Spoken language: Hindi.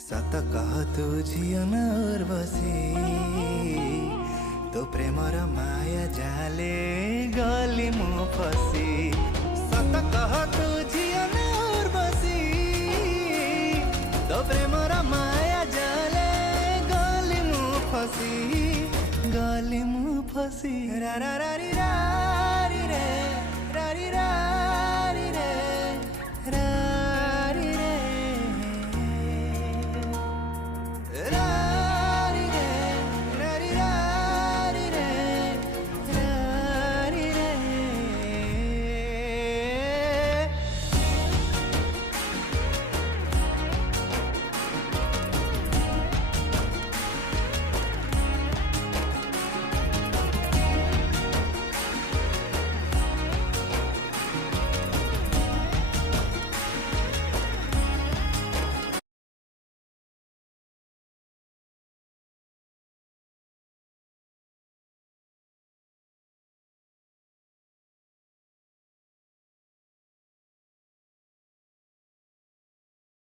सत कह तू झियो न उर्वशी तो प्रेमर माया जाले गली मु फसी। सत कह तू झियो न उर्वशी तो प्रेमर माया जाले गली मु फसी रा रा रा री।